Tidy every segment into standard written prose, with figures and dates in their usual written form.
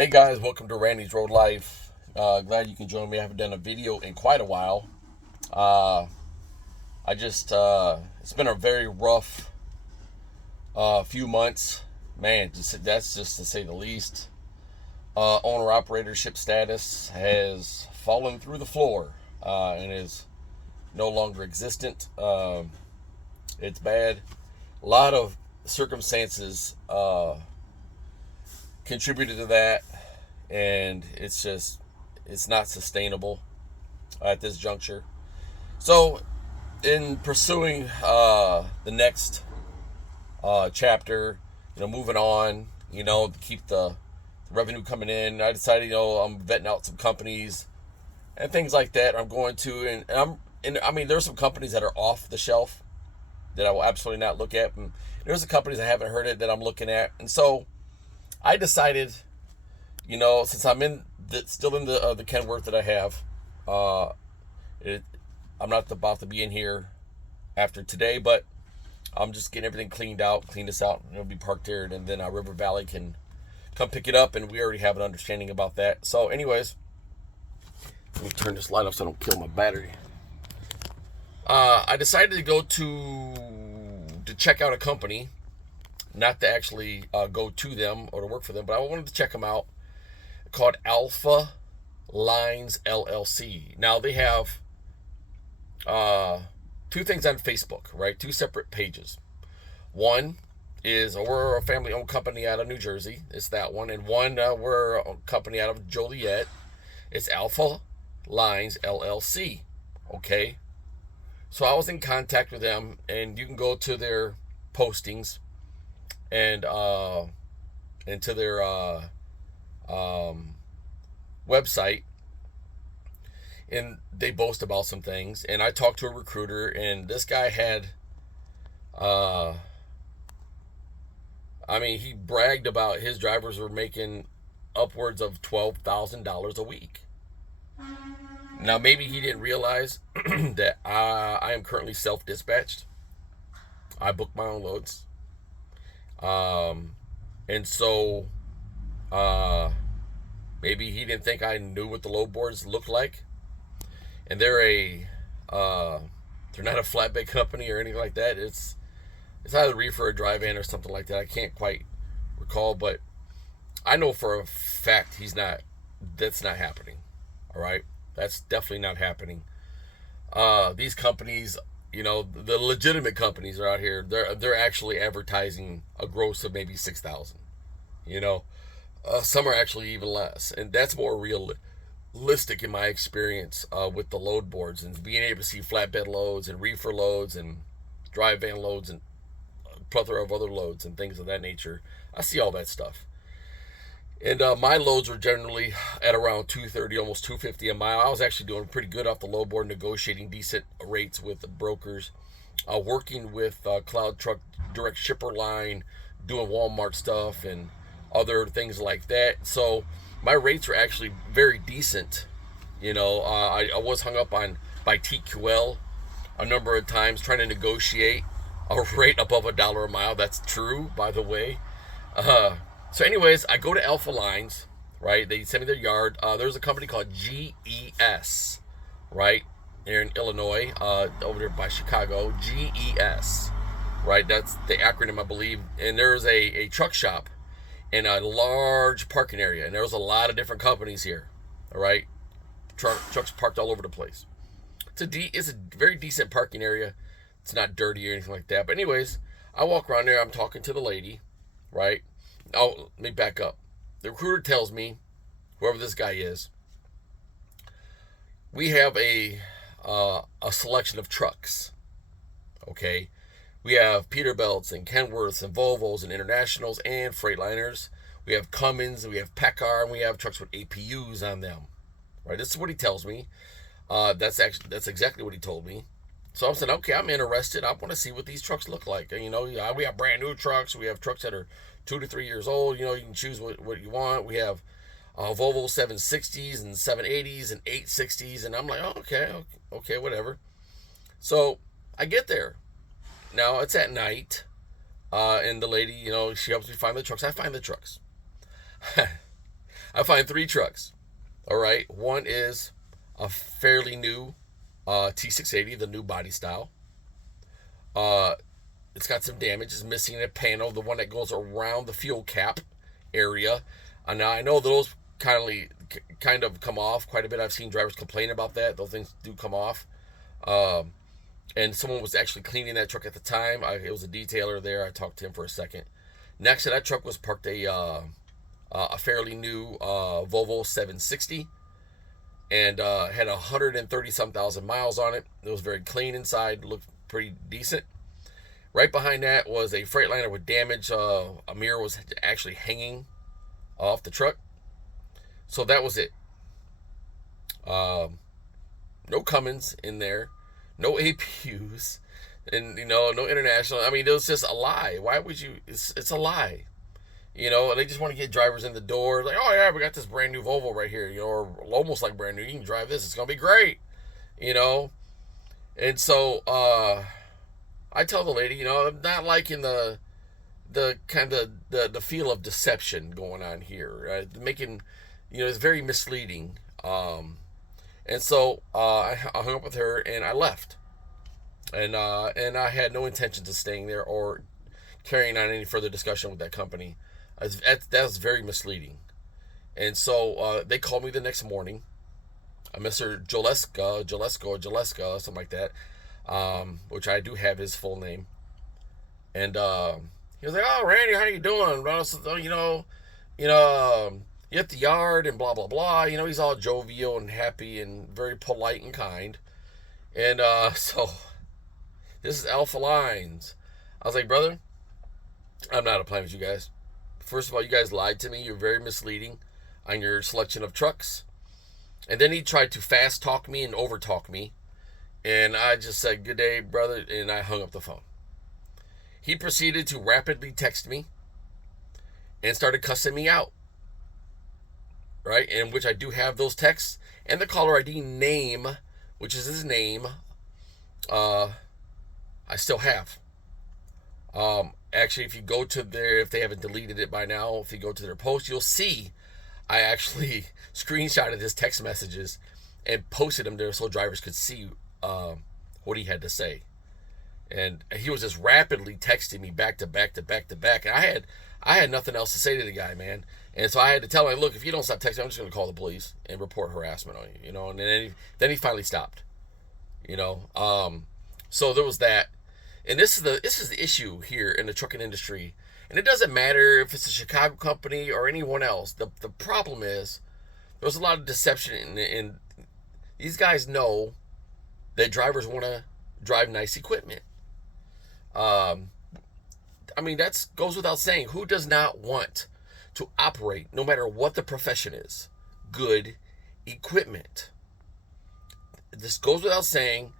Hey guys, welcome to Randy's Road Life. Glad you can join me. I haven't done a video in quite a while. Uh, it's been a very rough few months. Man, that's just to say the least. Owner operatorship status has fallen through the floor and is no longer existent. It's bad. A lot of circumstances contributed to that, and it's not sustainable at this juncture. So, in pursuing the next chapter, moving on, to keep the revenue coming in, I decided, I'm vetting out some companies and things like that. I'm going to, I mean, there's some companies that are off the shelf that I will absolutely not look at, and there's some companies I haven't heard of that I'm looking at, and so I decided, since I'm still in the Kenworth that I have, uh, it, I'm not about to be in here after today, but I'm just getting everything clean this out, and it'll be parked here, and then River Valley can come pick it up, and we already have an understanding about that. So, anyways, let me turn this light off so I don't kill my battery. I decided to go to check out a company, not to actually go to them or to work for them, but I wanted to check them out, called Alpha Lines LLC. Now, they have two things on Facebook, right? Two separate pages. One is we're a family-owned company out of New Jersey. It's that one. And one, we're a company out of Joliet. It's Alpha Lines LLC. Okay? So I was in contact with them, and you can go to their postings and to their website, and they boast about some things. And I talked to a recruiter, and this guy had, he bragged about his drivers were making upwards of $12,000 a week. Now, maybe he didn't realize that I am currently self-dispatched. I book my own loads. And so, maybe he didn't think I knew what the load boards looked like. And they're not a flatbed company or anything like that. It's either reefer or dry van or something like that. I can't quite recall, but I know for a fact that's not happening. All right. That's definitely not happening. These companies, the legitimate companies are out here. They're actually advertising a gross of maybe 6,000. Some are actually even less, and that's more realistic in my experience with the load boards and being able to see flatbed loads and reefer loads and dry van loads and a plethora of other loads and things of that nature. I see all that stuff. And my loads were generally at around 230, almost 250 a mile. I was actually doing pretty good off the load board, negotiating decent rates with the brokers, working with Cloud Truck Direct Shipper Line, doing Walmart stuff and other things like that. So my rates were actually very decent. I was hung up on by TQL a number of times trying to negotiate a rate above $1 a mile. That's true, by the way. So anyways, I go to Alpha Lines, right? They send me their yard. There's a company called GES, right? Here in Illinois, over there by Chicago. GES, right? That's the acronym, I believe. And there's a truck shop in a large parking area. And there's a lot of different companies here, all right? Trucks parked all over the place. It's a very decent parking area. It's not dirty or anything like that. But anyways, I walk around there. I'm talking to the lady, right? Oh, let me back up. The recruiter tells me, whoever this guy is, we have a selection of trucks. Okay, we have Peterbilts and Kenworths and Volvos and Internationals and Freightliners. We have Cummins, we have Packard, and we have trucks with APUs on them. Right, this is what he tells me. That's exactly what he told me. So I'm saying, okay, I'm interested. I want to see what these trucks look like. And, we have brand new trucks. We have trucks that are 2 to 3 years old. You can choose what you want. We have Volvo 760s and 780s and 860s. And I'm like, oh, okay, whatever. So I get there. Now it's at night. And the lady, she helps me find the trucks. I find the trucks. I find 3 trucks. All right. One is a fairly new T680, the new body style. Uh, it's got some damage. It's missing a panel, the one that goes around the fuel cap area. Now I know those kind of come off quite a bit. I've seen drivers complain about that. Those things do come off. Um, and someone was actually cleaning that truck at the time. It was a detailer there. I talked to him for a second. Next to that truck was parked a fairly new Volvo 760, and had 130 some thousand miles on it. It was very clean inside, looked pretty decent. Right behind that was a Freightliner with damage. A mirror was actually hanging off the truck. So that was it. No Cummins in there, no APUs, and no international. I mean, it was just a lie. Why would you? It's a lie. They just want to get drivers in the door. Like, oh yeah, we got this brand new Volvo right here. Or almost like brand new. You can drive this. It's gonna be great. You know. And so I tell the lady, I'm not liking the kind of the feel of deception going on here. Making, it's very misleading. And so I hung up with her and I left. And I had no intention of staying there or carrying on any further discussion with that company. That was very misleading. And so they called me the next morning. Mr. Jaleska, something like that, which I do have his full name. And he was like, "Oh, Randy, how you doing?" You at the yard and blah blah blah. He's all jovial and happy and very polite and kind. And so this is Alpha Lines. I was like, "Brother, I'm not applying with you guys. First of all, you guys lied to me. You're very misleading on your selection of trucks." And then he tried to fast talk me and over talk me. And I just said, "Good day, brother," and I hung up the phone. He proceeded to rapidly text me and started cussing me out. Right? In which I do have those texts and the caller ID name, which is his name, I still have. Actually, if you go to if they haven't deleted it by now, if you go to their post, you'll see I actually screenshotted his text messages and posted them there so drivers could see what he had to say. And he was just rapidly texting me back to back to back to back. And I had nothing else to say to the guy, man. And so I had to tell him, "Look, if you don't stop texting, I'm just going to call the police and report harassment on you." And then he finally stopped. So there was that. And this is the issue here in the trucking industry. And it doesn't matter if it's a Chicago company or anyone else. The problem is there's a lot of deception, and these guys know that drivers want to drive nice equipment. That goes without saying. Who does not want to operate, no matter what the profession is, good equipment? This goes without saying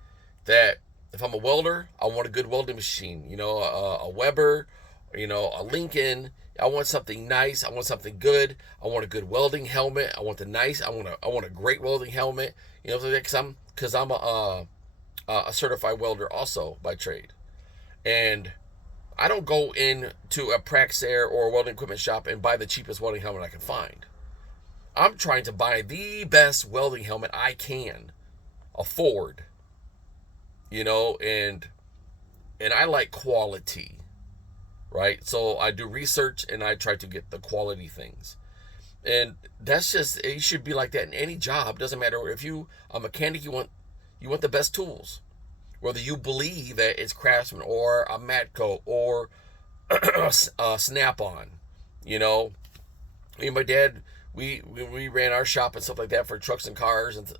that if I'm a welder, I want a good welding machine. A Weber, a Lincoln. I want something nice. I want something good. I want a good welding helmet. I want I want a great welding helmet. Because I'm a certified welder also by trade. And I don't go into a Praxair or a welding equipment shop and buy the cheapest welding helmet I can find. I'm trying to buy the best welding helmet I can afford. And I like quality, right? So I do research and I try to get the quality things. And that's just, it should be like that in any job. Doesn't matter if you a mechanic, you want the best tools. Whether you believe that it's Craftsman or a Matco or Snap-on, Me and my dad, we ran our shop and stuff like that for trucks and cars, and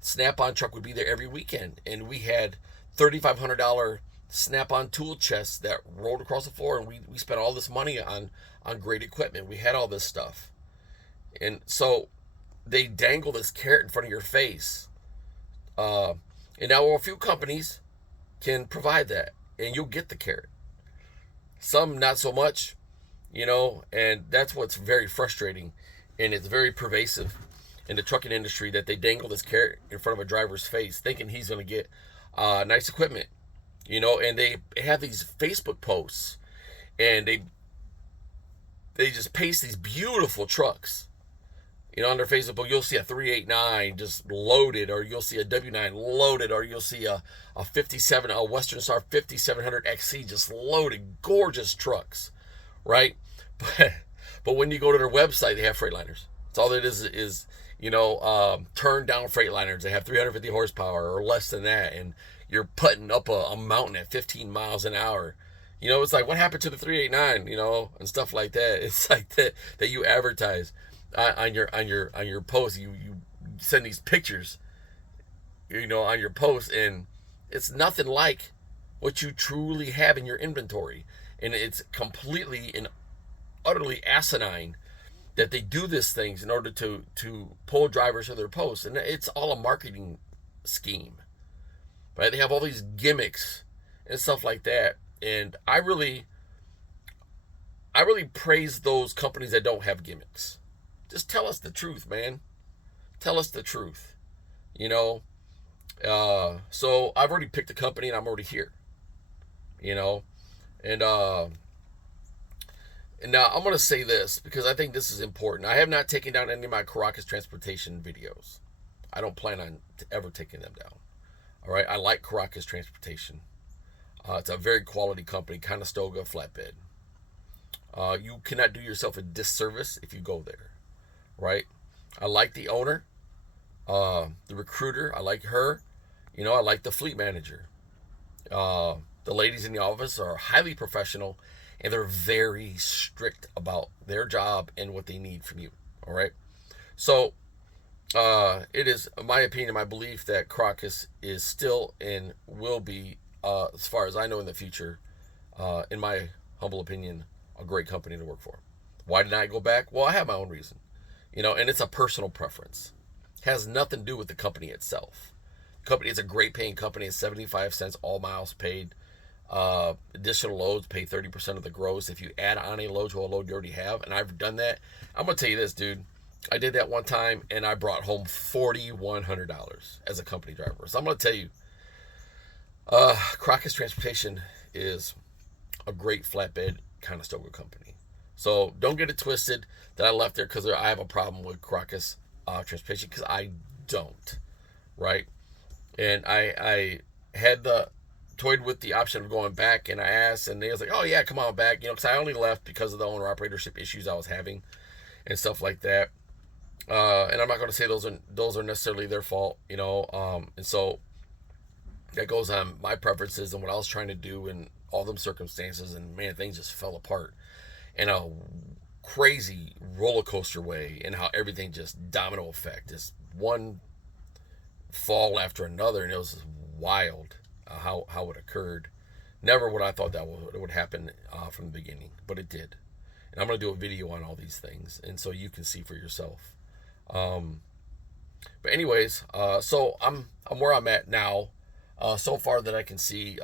Snap-on truck would be there every weekend, and we had $3,500 Snap-on tool chests that rolled across the floor, and we spent all this money on great equipment. We had all this stuff, and so they dangle this carrot in front of your face. And now a few companies can provide that, and you'll get the carrot. Some not so much, and that's what's very frustrating, and it's very pervasive in the trucking industry that they dangle this carrot in front of a driver's face thinking he's going to get nice equipment, and they have these Facebook posts, and they just paste these beautiful trucks, You know, on their Facebook, you'll see a 389 just loaded, or you'll see a W9 loaded, or you'll see a 57, a Western Star 5700 XC just loaded, gorgeous trucks, right? But but when you go to their website, they have Freightliners. That's all it is turned down Freightliners. They have 350 horsepower or less than that, and you're putting up a mountain at 15 miles an hour. You know, it's like, what happened to the 389, and stuff like that. It's like that you advertise on your post. You send these pictures, on your post, and it's nothing like what you truly have in your inventory. And it's completely and utterly asinine that they do these things in order to pull drivers to their posts. And it's all a marketing scheme, right? They have all these gimmicks and stuff like that. And I really praise those companies that don't have gimmicks. Just tell us the truth, man. Tell us the truth. So I've already picked a company and I'm already here. And now I'm going to say this because I think this is important. I have not taken down any of my Caracas Transportation videos. I don't plan on ever taking them down. All right. I like Caracas Transportation. It's a very quality company, Conestoga flatbed. You cannot do yourself a disservice if you go there, right? I like the owner, the recruiter. I like her. I like the fleet manager. The ladies in the office are highly professional, and they're very strict about their job and what they need from you. All right. So it is my opinion, my belief that Caracas is still and will be, as far as I know in the future, in my humble opinion, a great company to work for. Why did I go back? Well, I have my own reason, and it's a personal preference. It has nothing to do with the company itself. The company is a great paying company. It's 75 cents all miles paid. Additional loads pay 30% of the gross if you add on a load to a load you already have. And I've done that. I'm going to tell you this, dude. I did that one time and I brought home $4,100 as a company driver. So I'm going to tell you, Caracas Transportation is a great flatbed Conestoga company. So don't get it twisted that I left there because I have a problem with Caracas Transportation, because I don't, right? And I had toyed with the option of going back, and I asked, and they was like, oh yeah, come on back, because I only left because of the owner operatorship issues I was having and stuff like that. And I'm not going to say those are necessarily their fault, and so that goes on my preferences and what I was trying to do and all them circumstances, and man, things just fell apart in a crazy roller coaster way, and how everything just domino effect, just one fall after another, and it was wild how it occurred. Never would I thought that would happen from the beginning, but it did. And I'm going to do a video on all these things, and so you can see for yourself. But anyways, so I'm where I'm at now. So far that I can see,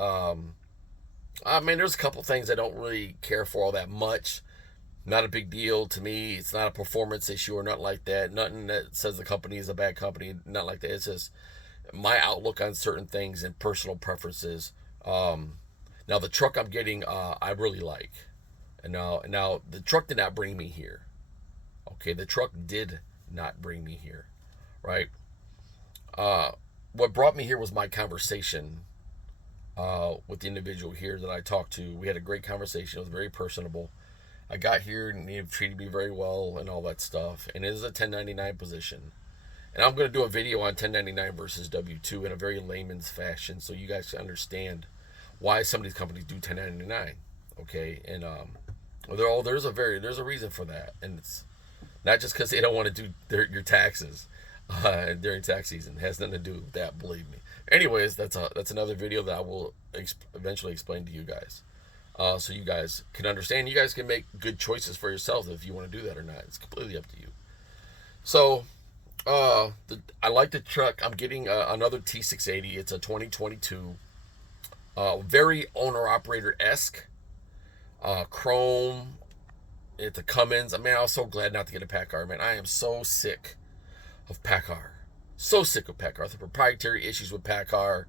there's a couple things I don't really care for all that much. Not a big deal to me. It's not a performance issue or nothing like that. Nothing that says the company is a bad company. Not like that. It's just my outlook on certain things and personal preferences. Now the truck I'm getting, I really like. And now the truck did not bring me here. Okay, the truck did not bring me here, right? What brought me here was my conversation with the individual here that I talked to. We had a great conversation. It was very personable. I got here and he treated me very well and all that stuff. And it is a 1099 position. And I'm going to do a video on 1099 versus W-2 in a very layman's fashion, so you guys can understand why some of these companies do 1099. Okay, and there's a reason for that, and it's not just because they don't want to do your taxes during tax season. It has nothing to do with that, believe me. Anyways, that's another video that I will eventually explain to you guys, so you guys can understand. You guys can make good choices for yourselves if you want to do that or not. It's completely up to you. So, I like the truck. I'm getting another T680. It's a 2022. Very owner-operator-esque. Chrome. It's a Cummins. I was so glad not to get a PACCAR, man. I am so sick of PACCAR. So sick of PACCAR. The proprietary issues with PACCAR.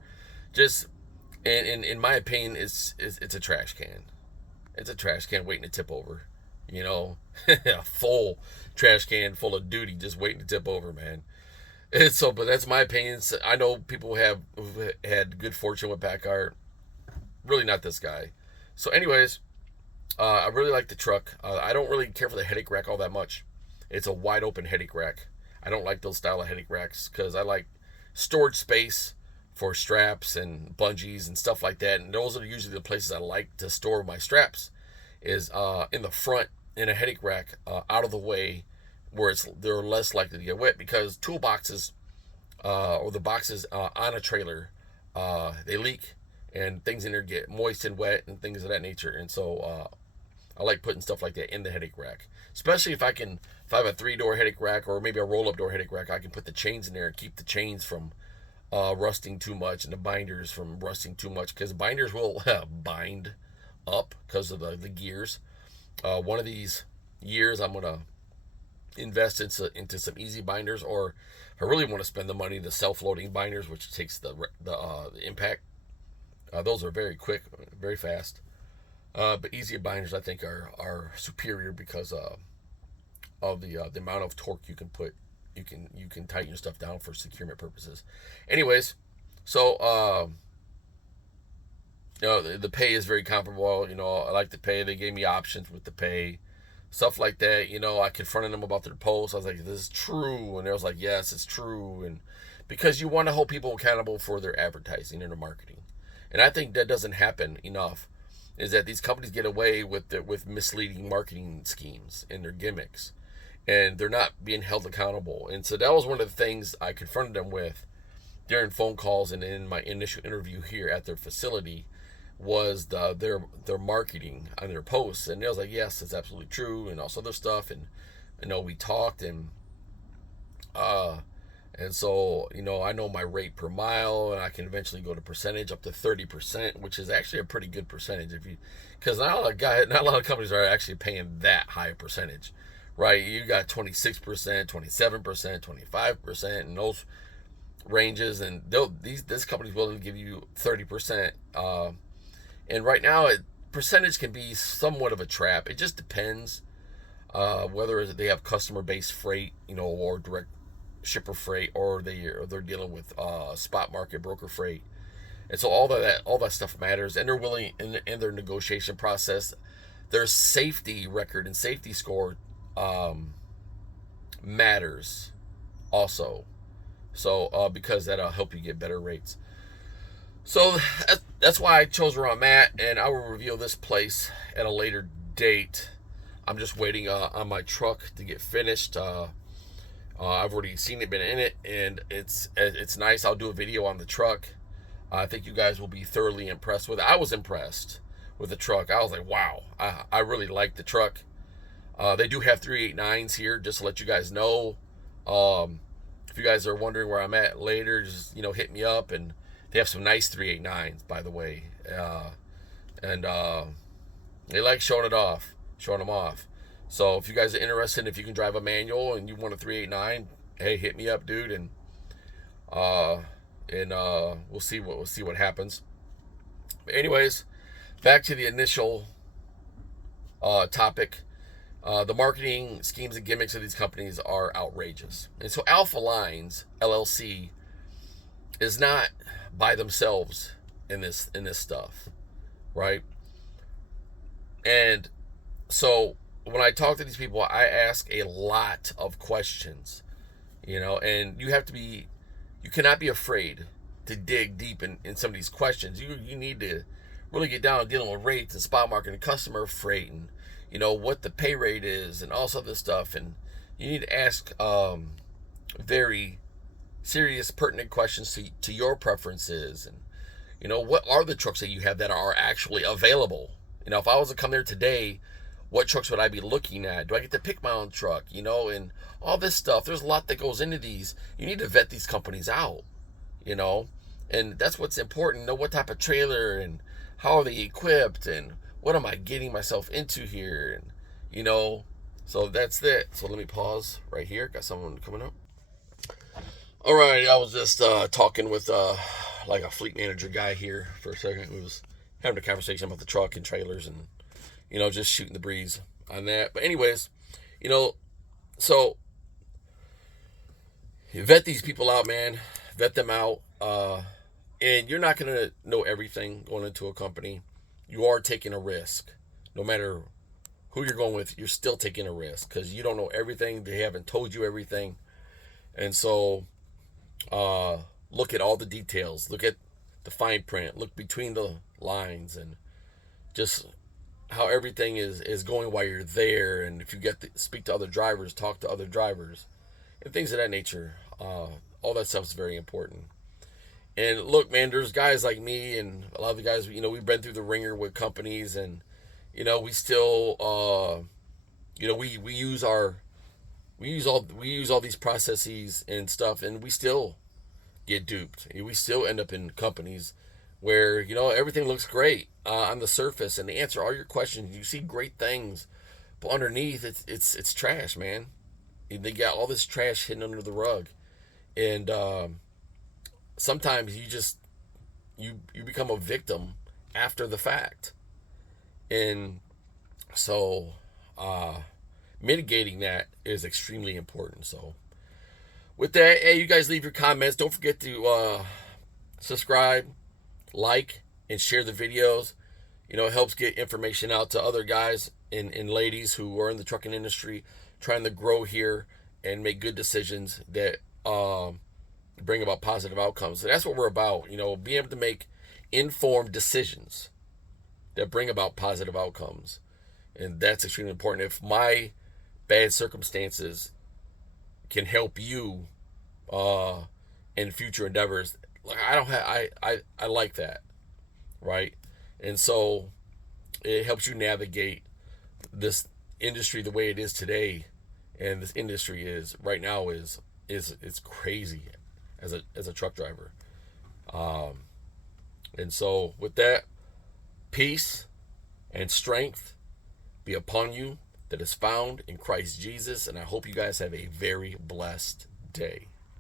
Just, in my opinion, it's a trash can. It's a trash can waiting to tip over. you know, a full trash can full of duty just waiting to tip over, man. And so, but that's my opinion. I know people have had good fortune with Packard. Really not this guy. So, anyways, I really like the truck. I don't really care for the headache rack all that much. It's a wide open headache rack. I don't like those style of headache racks because I like storage space for straps and bungees and stuff like that. And those are usually the places I like to store my straps, is in the front in a headache rack, out of the way, where they're less likely to get wet, because toolboxes, or the boxes on a trailer, they leak and things in there get moist and wet and things of that nature. And so I like putting stuff like that in the headache rack, especially if I have a 3-door headache rack or maybe a roll-up door headache rack. I can put the chains in there and keep the chains from rusting too much and the binders from rusting too much, because binders will bind up because of the gears. One of these years, I'm gonna invest into some easy binders, or if I really want to spend the money, the self-loading binders, which takes the impact. Those are very quick, very fast. But easier binders, I think, are superior because of the amount of torque you can put. You can tighten your stuff down for securement purposes. Anyways, so the pay is very comparable. I like the pay. They gave me options with the pay, stuff like that. I confronted them about their posts. I was like, "This is true," and they was like, "Yes, it's true." And because you want to hold people accountable for their advertising and their marketing, and I think that doesn't happen enough. Is that these companies get away with misleading marketing schemes and their gimmicks, and they're not being held accountable. And so that was one of the things I confronted them with during phone calls and in my initial interview here at their facility, was their marketing on their posts. And I was like, yes, it's absolutely true, and also other stuff. And we talked, uh and so I know my rate per mile, and I can eventually go to percentage up to 30%, which is actually a pretty good percentage, if you because not a lot of companies are actually paying that high a percentage, right? You got 26%, 27%, 25%, and those ranges, and this company's willing to give you 30%. And right now, percentage can be somewhat of a trap. It just depends whether they have customer based freight, or direct shipper freight, or they're dealing with spot market broker freight. And so all that stuff matters, and they're willing in their negotiation process. Their safety record and safety score matters also. So because that'll help you get better rates. So that's why I chose where I'm at, and I will reveal this place at a later date. I'm just waiting on my truck to get finished. I've already seen it, been in it, and it's nice. I'll do a video on the truck. I think you guys will be thoroughly impressed with it. I was impressed with the truck. I was like, wow, I really like the truck. They do have 389s here, just to let you guys know. If you guys are wondering where I'm at later, just hit me up. And they have some nice 389s, by the way, and they like showing them off. So if you guys are interested, if you can drive a manual and you want a 389, hey, hit me up, dude, and we'll see what happens. But anyways, back to the initial topic. The marketing schemes and gimmicks of these companies are outrageous. And so Alpha Lines, LLC, is not by themselves in this stuff, right? And so when I talk to these people, I ask a lot of questions, and you cannot be afraid to dig deep in some of these questions. You need to really get down to dealing with rates and spot market and customer freight, and what the pay rate is and all this other stuff. And you need to ask very serious, pertinent questions to your preferences, and what are the trucks that you have that are actually available. If I was to come there today, what trucks would I be looking at? Do I get to pick my own truck? And all this stuff. There's a lot that goes into these. You need to vet these companies out, and that's what's important. Know what type of trailer and how are they equipped, and what am I getting myself into here, and so that's it. So let me pause right here. Got someone coming up. All right, I was just talking with like a fleet manager guy here for a second. We was having a conversation about the truck and trailers, and just shooting the breeze. on that. But anyways, you know, so vet these people out, man. Vet them out. And you're not gonna know everything going into a company. You are taking a risk, no matter who you're going with. You're still taking a risk because you don't know everything. They haven't told you everything, and so look at all the details. Look at the fine print. Look between the lines, and just how everything is going while you're there. And if you get to speak to other drivers, talk to other drivers, and things of that nature. All that stuff is very important. And look, man, there's guys like me and a lot of the guys, we've been through the ringer with companies, and we still, we use all these processes and stuff, and we still get duped. We still end up in companies where everything looks great on the surface, and they answer all your questions. You see great things, but underneath it's trash, man. They got all this trash hidden under the rug, and sometimes you become a victim after the fact, and so mitigating that is extremely important. So with that, hey, you guys leave your comments. Don't forget to subscribe, like, and share the videos. It helps get information out to other guys and ladies who are in the trucking industry trying to grow here and make good decisions that bring about positive outcomes. So that's what we're about, being able to make informed decisions that bring about positive outcomes. And that's extremely important. If my bad circumstances can help you in future endeavors, I like that, right? And so it helps you navigate this industry the way it is today. And this industry is right now is it's crazy as a truck driver. And so with that, peace and strength be upon you that is found in Christ Jesus. And I hope you guys have a very blessed day.